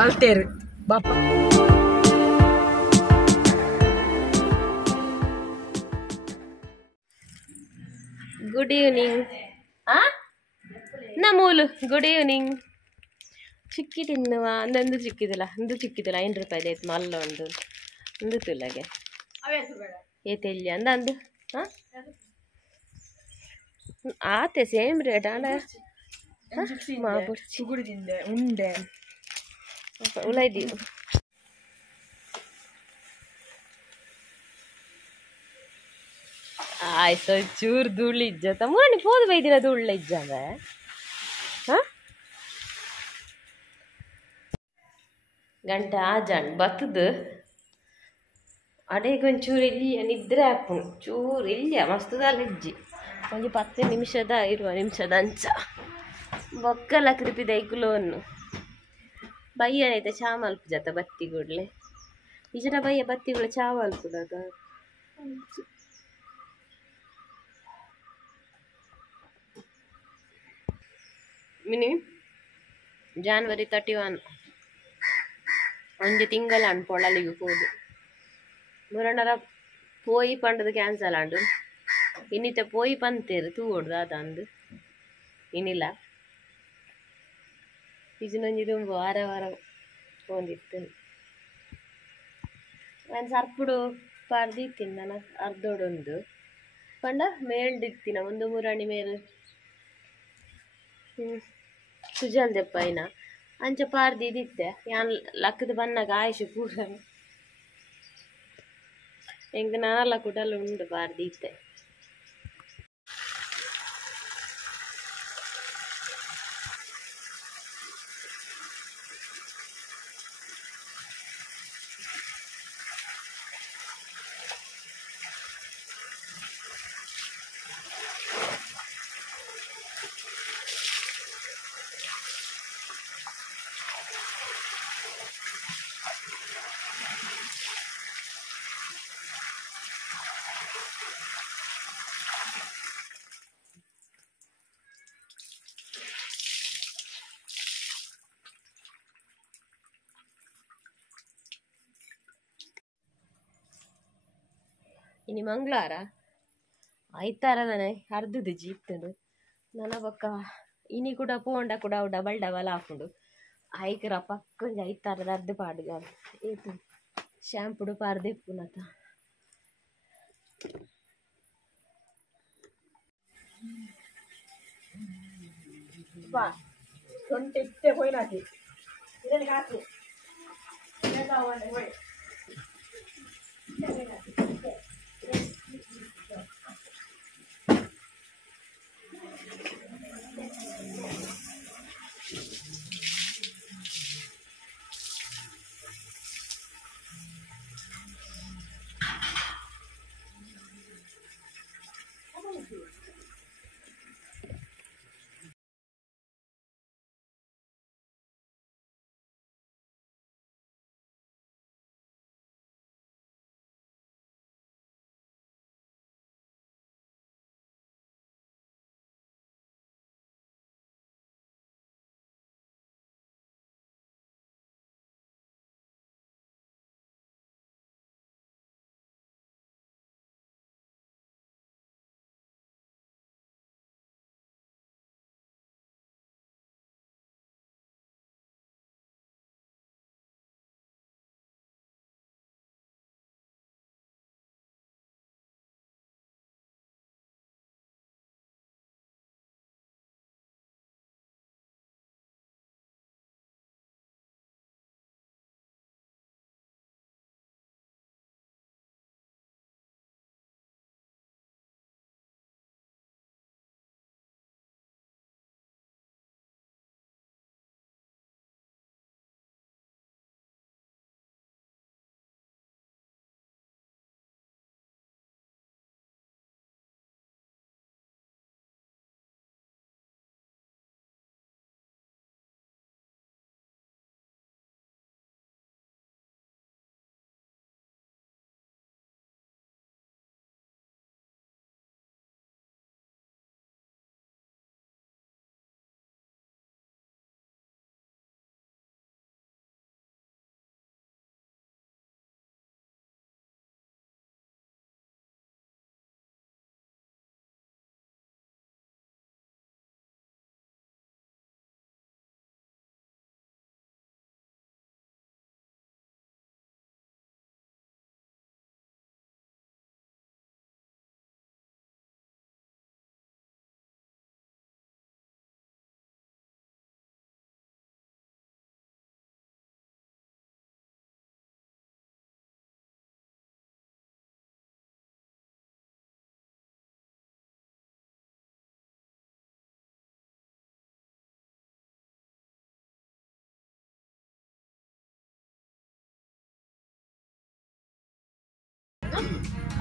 ಮಲ್ತೇರು ಬಾಪ. Good evening. ನಮೂಲು good evening. ಚಿಕ್ಕಿ ತಿನ್ನುವ ಅಂದೊಂದು ಚಿಕ್ಕಿದಿಲ್ಲ, ಒಂದು ಚಿಕ್ಕಿದಿಲ್ಲ 5 ರೂಪಾಯಿ ಆಯ್ತು ಮಲ್ಲ ಒಂದು ತುಲಗೆ ಏತೆಲ್ಲಿ ಅಂದು ಆತೆ ಸೇಮ್ ರೇಟ್ ಅಲ್ಲ. ಉಂಡೆ ಉಳೈದಿ ಆಯ್ತು ಚೂರು ಧೂಳು ಇಜ್ಜತ್ತ ಮೂರಣ್ಣಿ ಪೋದು ಬೈದಿನ ಧೂಳ ಇಜ್ಜಾಗ ಗಂಟೆ ಆಜಾಣ್ ಬತ್ತದು ಅಡೆಗೊಂಚೂರು ಇಲ್ಲಿಯ ನಿದ್ರೆ ಹಾಪುಣು ಚೂರು ಇಲ್ಲಿಯ ಮಸ್ತದಲ್ಲ ಇಜ್ಜಿ ಒಂದು 10 ನಿಮಿಷದ 20 ನಿಮಿಷದ ಅಂಚ ಬೊಕ್ಕಲ ಕೃಪಿದ ಐಕುಲೋನ್ನು ಬಯ್ಯನೈತೆ ಚಾ ಮಲ್ಪು ಜತ ಬತ್ತಿಗುಡ್ಲೆ ಈಜನ ಬಯ್ಯ ಬತ್ತಿಗಳು ಚಾ ಮಲ್ಪುದಾಗ ಮಿನಿ January 31 ಒಂದು ತಿಂಗಳ ಅನ್ಕೊಳ್ಳಲಿಗೆ ಹೋದು ಮುರಣ್ಣರ ಪೋಯಿ ಪಂಡದು ಕ್ಯಾನ್ಸಲ್ ಆಂಡು ಇನ್ನಿತ ಪೋಯಿ ಪಂತೇರು ತೂ ಹೊಡ್ದು ಅದಂದು ಇನ್ನಿಲ್ಲ ಇಜಿನೊಂಜಿದು ವಾರ ಹೋಗಿತ್ತು ನಾನು ಸರ್ಪುಡು ಪಾರ್ದಿತ್ತೀನಿ ನಾನು ಅರ್ಧೋಡೊಂದು ಪಂಡ ಮೇಲ್ದಿತ್ತಿನ ಒಂದು ಮೂರಾಣಿ ಮೇಲು ಸುಜಲ್ ದೆಪ್ಪೈನ ಅಂಚ ಪಾರ್ದಿದ್ದಿತ್ತೆ ಯಾನ್ ಲಕ್ಕದ ಬನ್ನಾಗ ಆಯುಷು ಪೂರ ಎಂಗ ನಾನಲ್ಲ ಕುಟಲ್ಲ ಉಂಡು ಪಾರ್ದಿತ್ತೆ. ಇನಿ ಮಂಗಳವಾರ ಐತಾರದನೆ ಅರ್ಧದು ಜೀಪ್ತದು ನನ್ನ ಪಕ್ಕ ಇನಿ ಕೂಡ ಪೋಂಡ ಕೂಡ ಡಬಲ್ ಹಾಕೊಂಡು ಐಕರ ಪಕ್ಕ ಐತಾರದ ಅರ್ಧ ಪಾಡುಗ ಏತು ಶಾಂಪುಡು ಪಾರ್ದೆ ಪುನತ ಸೊಂಟೆ ಹೋಯ್ನಾಕಿ ಇದರಲ್ಲಿ ಹಾಕು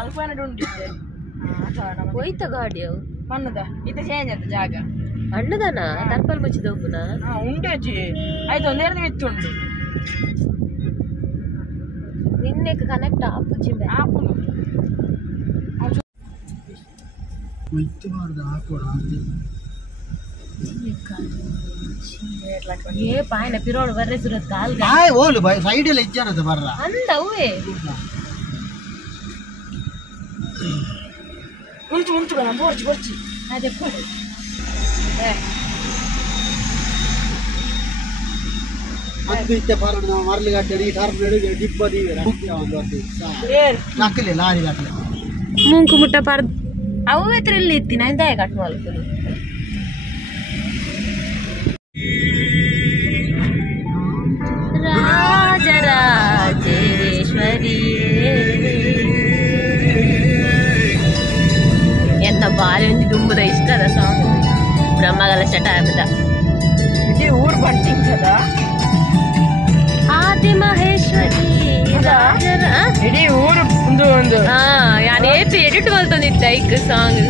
ಅಲ್ಪನಡು ಉಂಟಿದ್ದೆ ಹೋಯ್ತ ಗಾಡಿ ಅವು ಮಣ್ಣದ ಇದು ಚೇಂಜ್ ಆಯ್ತು ಜಾಗ ಅಣ್ಣದನ ತರ್ಪಲ್ ಮುಚ್ಚಿದ ಹೋಗುನಾ ಉಂಟು ಅಜ್ಜಿ ಆಯ್ತು ಒಂದೆರಡು ಮಿತ್ತುಂಡು ನಿನ್ನೆ ಕನೆಕ್ಟ್ ಆಪುಜಿ ಆಪುನು ఏ పాయన పిరోడు వర్రే సురత్ కాల్ काय बोल भाई साइड ले इच्छा ना तो बर्रा అందవే ಉಂಟು ಉಂಟು ಕಣ ಬೋರ್ಚಿ ಬೋರ್ಚಿ అదే పోడు अंत इच्छा पारण ना मारले गाड़ी नी ठार नेडे डिब्बा दी रखिया ಒಂದು ಅದು ಏರ್ ನಕಲೆ ಲಾರಿ ಗಾಟ್ಲೆ ಮುಂಕು ಮುಟ್ಟ ಪರ್ ಅವು ಎತ್ರಲ್ಲಿ ಇತ್ತಿನ ಇಂದಾಯ ಕಟ್ ಮಾಡ್ಕೊಳ್ಳಿ ರಾಜರಾಜೇಶ್ವರಿ ಎಂತ ಬಾರಿ ಒಂಜಿ ತುಂಬುದ ಇಷ್ಟದ ಸಾಂಗ್ ಬ್ರಹ್ಮಗಲ ಚಟ ಆಪದ ಇದು ಊರು ಬಂಟಿಂಗ್ ಕದ ಆದಿ ಮಹೇಶ್ವರಿ ರಾಜರ ಇಡೀ ಊರು ಒಂದು ಯಾನ್ ಏತು ಎಡಿಟ್ ಮಾಡ್ತಂದಿದ್ದ ಐಕ್ ಸಾಂಗ್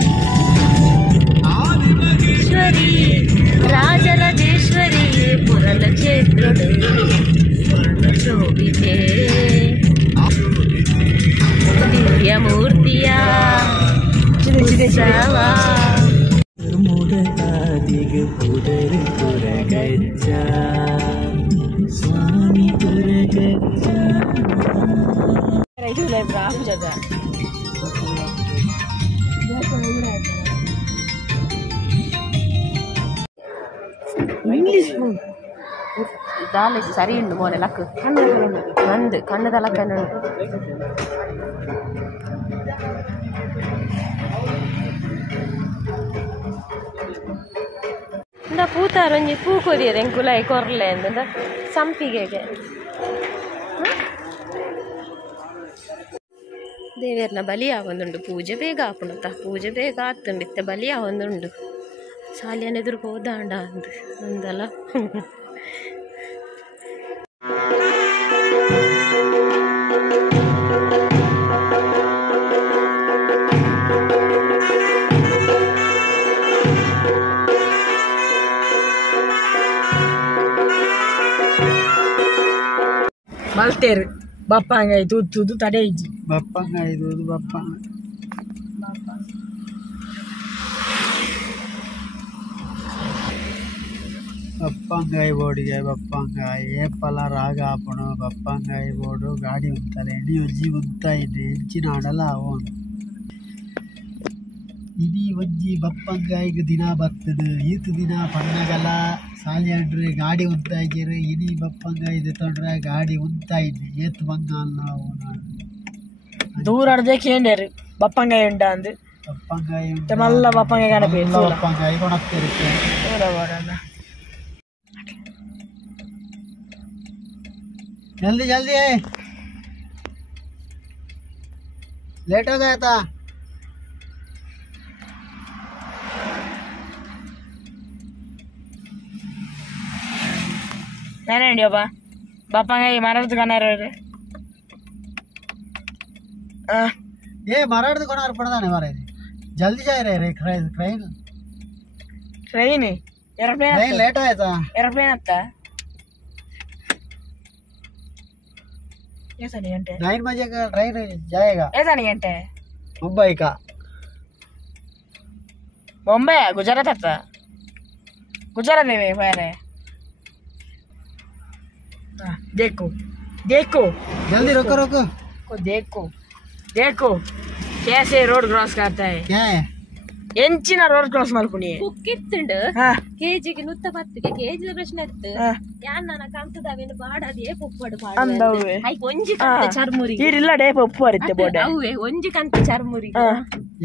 ಈಶ್ವರಿ ರಾಜರಾಜೇಶ್ವರಿ ಪುರಲ ಕ್ಷೇತ್ರುಡು ಶೋಭಿತೆ ದಿವ್ಯ ಮೂರ್ತಿಯ ಉತ್ಸವ ಸ್ವಾಮಿ ಇದು ಲೈಬ್ರ ಆಪುಜದ ಇಂಗ್ಲಿಷ್ ದಾಲೆ ಸರಿ ಉಂಡು ಮೋನೆ ಲಕ್ ನಂದು ಕಣ್ಣದ ಲಕ್ಕ ಪೂತಾರ ಒಂಜಿ ಪೂ ಕೊರಿಯರ್ ಎಂಕುಲಾಯಿ ಕೊರ್ಲೆ ಅಂದ ಸಂಪಿಗೆಗೆ ದೇವೇರ್ನ ಬಲಿ ಆವೊಂದುಂಡು ಪೂಜೆ ಬೇಗ ಆಪುಣತ ಪೂಜೆ ಬೇಗ ಆತುಂಡಿತ್ತೆ ಬಲಿ ಆವೊಂದುಂಡು ಸಾಲಿಯನ್ ಎದುರು ಹೋದಾಂಡ ಅಂದು ಅಂದಲ್ಲ ಮಲ್ತೇರು ಬಪ್ಪಂಗಾಯಿ ತೂತು ತಡೆ ಇಜ್ಜಿ ಬಪ್ಪಂಗಾಯಿ ಇದು ಬಪ್ಪ ಬಪ್ಪಂಗಾಯಿ ಬೋರ್ಡಿಗೆ ಬಪ್ಪಂಗಾಯಿ ಏಪಲ ರಾಗ ಆಪಣು ಬಪ್ಪಂಗಾಯಿ ಬೋರ್ಡು ಗಾಡಿ ಉಂತಾರೆ ಎಣ್ಣೆ ಒಂಜಿ ಉಂತ ಇದೆ ಹೆಂಚಿನ ಆಡಲ್ಲ ಅವನು ಇಡೀ ಒಂಜಿ ಬಪ್ಪಂಗಾಯಿಗೆ ದಿನ ಬರ್ತದೆ ಈತು ದಿನ ಪಣ್ಣಗಲ ಸಾಲಿಯಂಡ್ರೆ ಗಾಡಿ ಉಂತಾಗಿರು ಇಡೀ ಬಪ್ಪಂಗಾಯಿ ತೊಂಡ್ರೆ ಗಾಡಿ ಉಂತಾ ಇದೆ ಏತು ಬಂಗಾಲ್ ನಾವು ದೂರ ಅರ್ಧಕ್ಕೆ ಕೇಂಡೇರು ಬಪ್ಪಂಗಾಯಿ ಉಂಡ ಅಂದು ಬಪ್ಪಂಗಾಯಿ ಮಲ್ಲ ಬಪ್ಪಂಗಾಯಿ ಕಾಣಬೇಕು ಬಪ್ಪಂಗಾಯಿ ಕೊಣಕ್ತಿರುತ್ತೆ जल्दी जल्दी है लेट हो गया था నేనండి అబ్బా బప్పంగా మరదు కన్నారు ये मराठ को ना पड़ता नहीं मारे जल्दी जा रहे रे ट्रेन ट्रेन एरोप्लेन लेट आया था एरोप्लेन आता ऐसा नहीं घंटे 9 बजे का ट्रेन जाएगा ऐसा नहीं घंटे मुंबई का मुंबई गुजरात आता गुजरात में है देखो देखो जल्दी रोको रोको को देखो देखो कैसे रोड क्रॉस करता है क्या है ಎಂಚಿನ ರೋಡ್ ಕ್ರಾಸ್ ಮಾಡ್ಕೊನಿ ಕುಕ್ಕಿತ್ತುಂಡು ಕೆಜಿಗೆ ನುತ್ತ ಪತ್ತಿಗೆ ಕೆಜಿ ಪ್ರಶ್ನೆ ಇತ್ತು ಯಾನ್ ನನ್ನ ಕಂತದಾವೇನು ಬಾಡದೇ ಪೊಪ್ಪಡು ಅಂದವೆ ಐ ಒಂಜಿ ಕಂತ ಚರ್ಮುರಿ ಈರಿಲ್ಲ ಡೇ ಪೊಪ್ಪು ಅರಿತ್ತೆ ಬೋಡೆ ಅವೇ ಒಂಜಿ ಕಂತ ಚರ್ಮುರಿ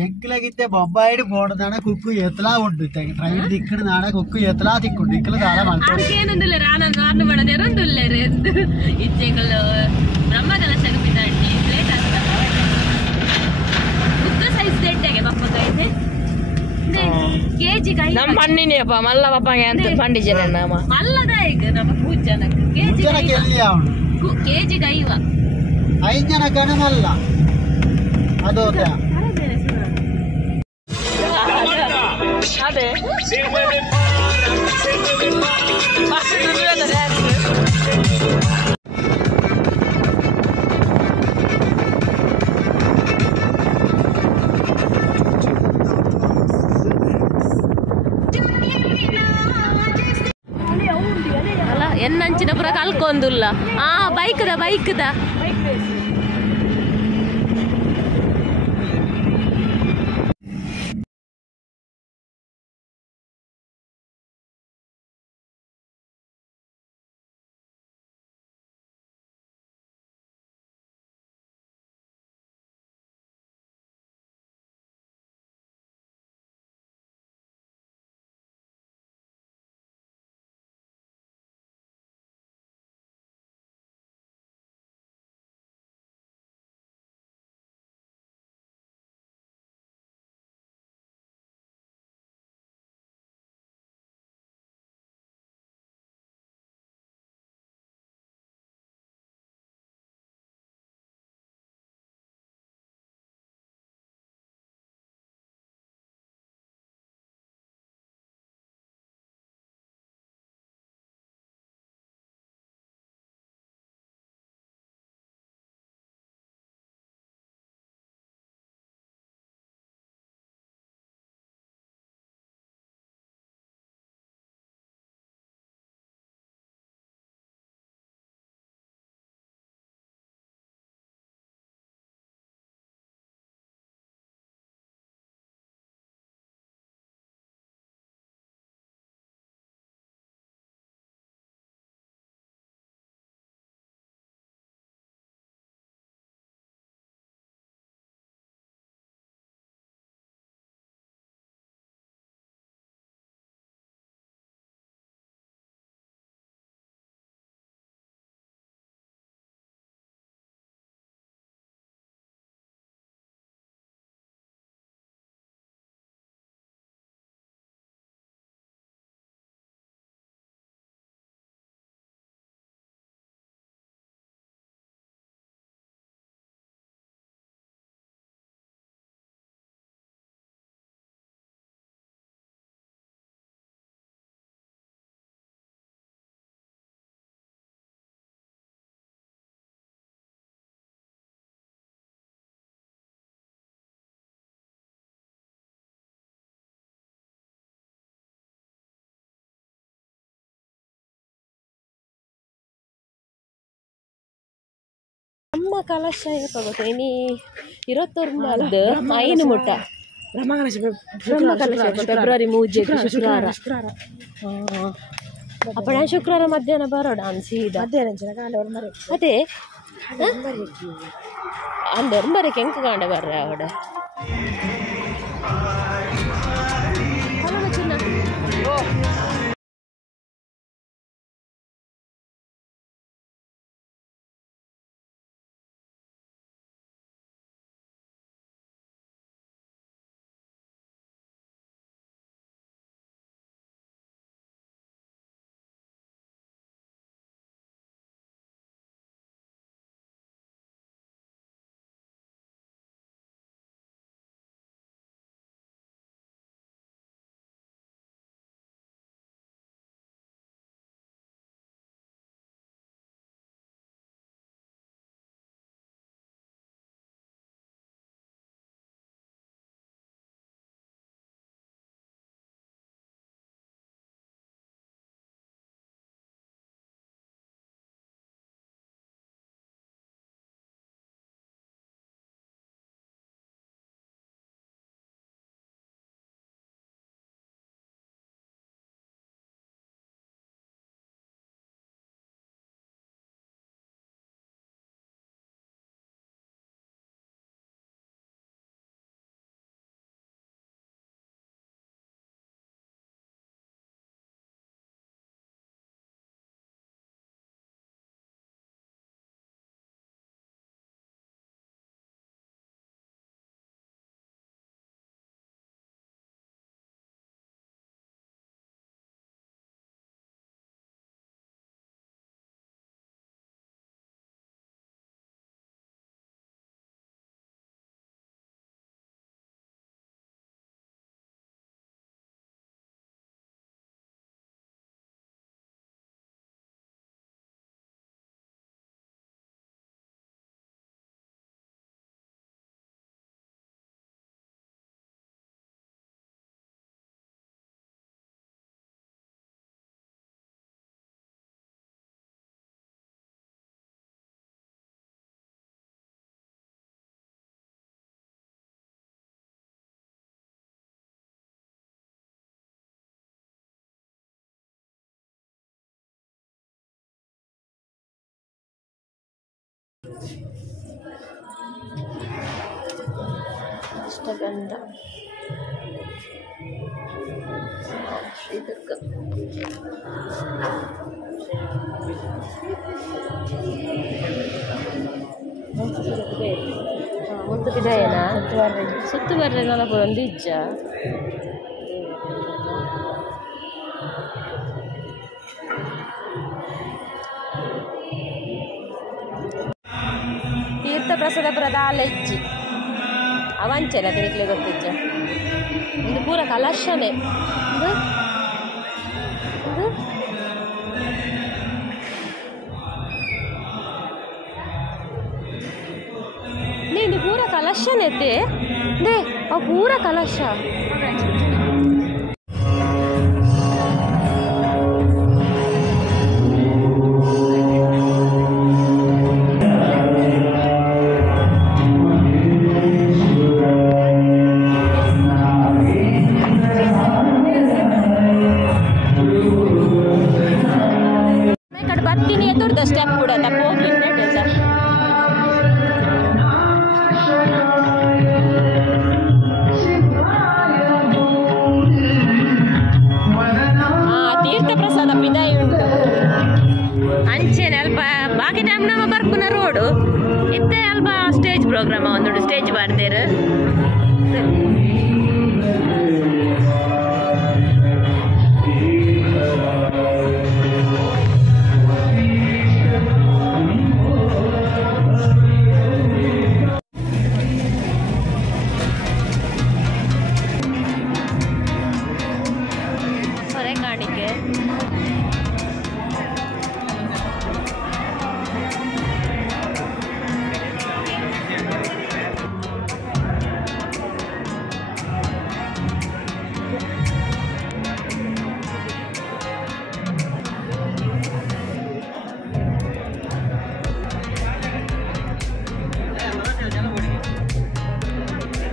ಎಂಕ್ಲಾಗಿತ್ತೆ ಬೊಂಬಾಯಿಡ್ ಬೋಡದಾಣ ಕುಕ್ಕು ಎತ್ತಲಾ ಉಂಡು ಟ್ರೈನ್ ದಿಕ್ಕಡ ನಾಡ ಕುಕ್ಕು ಎತ್ತಲಾ ತಿಕ್ಕೊಂಡು ಇಕ್ಕಲ ದಾಳ ಮಾಡ್ತಾರೆ ಅದಕ್ಕೇನೊಂದಿಲ್ಲ ರಾನ ನಾರ್ನು ಮಾಡದೇರೊಂದುಲ್ಲೇರೆ ಇಚ್ಚೆಗಳು ಬ್ರಹ್ಮಗಲ ಸಗಪಿದಂಡಿ ಲೇಟ್ ಆಗ್ತದ ಉದ್ದ ಸೈಜ್ ದೆಡ್ಡೆಗೆ ಬಪ್ಪಗೈತೆ केजी नम पन्नी अप्पा मल्ल पप्पंगे अंत पंडी जन नाम मल्लदा ಈಗ ನಮ್ಮ ಪೂಜನಕ केजी केजी ಎಲ್ಲಿ ಅವನು केजी ಗೈವ 5 ಜನ ಗಣಮಲ್ಲ ಅದು ಅದೇ ಅದೇ ಮಸ್ತ್ ದುರ್ಯೋಧನ ಡ್ಯಾನ್ಸ್. ಅಲ್ಲ ಎನ್ನಂಚಿನ ಪುರ ಕಲ್ಕೊಂದುಲ್ಲ ಬೈಕ್ದ ನಮ್ಮ ಕಲಶ ಗೊತ್ತೇನಿ 21 ಐನು ಮುಟ್ಟ ಬ್ರಹ್ಮ ಕಲಶ ಫೆಬ್ರವರಿ 3 ಶುಕ್ರವಾರ. ಅಪ್ಪಣ ಶುಕ್ರವಾರ ಮಧ್ಯಾಹ್ನ ಬರೋಣ ಅನ್ಸಿದ ಅದೇ ಅಂದೊಂಬರೆ ಕೆಂಕ ಕಾಂಡ ಬರ್ರ ಅವಡ ಅಷ್ಟಗಂಧ ಶ್ರೀದುರ್ಗ ಮುತ್ತುಪಿದಾಯನಾ ಸುತ್ತುವರ್ರೆ ನಲಪುರ ಒಂದು ಇಜ್ಜ ತೀರ್ಥ ಪ್ರಸಾದ ಪ್ರದಾಲ ಇಜ್ಜಿ ಅವಂಚೆನ ತಿರುಗ್ಲೆ ಗೊತ್ತಿಜ್ಜ ಇದು ಪೂರ ಕಲಶನೇ ಇದು ಪೂರ ಕಲಶನೇ ದೇ ಪೂರ ಕಲಶ ಬರ್ತೀನಿ ಎತ್ತುರ್ದ ಸ್ಟೆಪ್ ಕೂಡ ತಪ್ಪ ಹೋಗ್ಲಿಕ್ಕೆ ತೀರ್ಥ ಪ್ರಸಾದ ಪಿದಾಯಿ ಉಂಟು ಅಂಚೆನೆ ಅಲ್ಪ ಬಾಕಿ ಟೈಮ್ ನಮ್ಮ ಬರ್ಪುನ ರೋಡು ಇತ್ತೆ ಅಲ್ಪ ಸ್ಟೇಜ್ ಪ್ರೋಗ್ರಾಮ್ ಒಂದು ಸ್ಟೇಜ್ ಮಾಡ್ದೇರು ಕಾಣಿಕೆ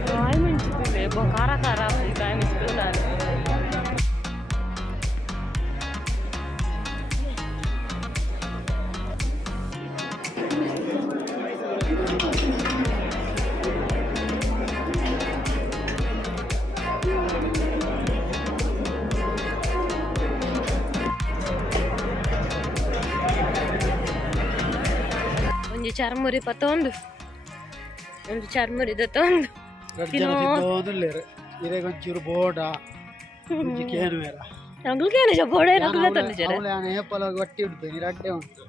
ಕಾಯಿ ಮೆಣಸಿನಕಾಯಿ ಖಾರ ಖಾರ ಕಾಯಿ ಮೆಣಸಿನಕಾಯಿ ಒಂಜಿ ಚರ್ಮುರಿ ಪತ್ತೊಂದು ಒಂದು ಚರ್ಮುರಿದ ತೊಂದು ಒಂಚೂರು ಬೋಡ ಕೇನುವೇರ ನಗಲ್ಗೇನು ಬೋಡ ನಗಲ ತಂದಿದ್ದಾರೆ ಒಟ್ಟಿ ಉಂಟು ನೀರಡ್ಡೆ ಉಂಟು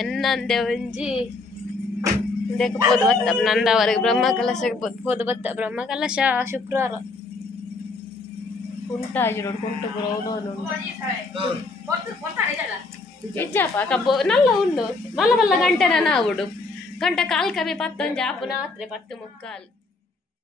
ಎನ್ನಂದೆ ಒಂಜಿ ದೇಖಬೋದು ಬತ್ತ ನಂದವರೆಗೆ ಬ್ರಹ್ಮ ಕಲಶಕ್ಕೆ ಬತ್ಬೋದು ಬತ್ತ ಬ್ರಹ್ಮ ಕಲಶ ಶುಕ್ರವಾರ ಕುಂಟಾಜಿ ನೋಡು ಕುಂಟು ಬರೋನು ಇಜ್ಜಪ್ಪ ಕಬ್ಬು ನಲ್ಲ ಉಂಡು ಮಲ್ಲ ಮಲ್ಲ ಗಂಟೆನ ನಾವುಡು ಗಂಟೆ ಕಾಲ್ ಕಮ್ಮಿ 11 ಆಪುನ ಆತ್ರೆ 10 ಮುಕ್ಕಾಲು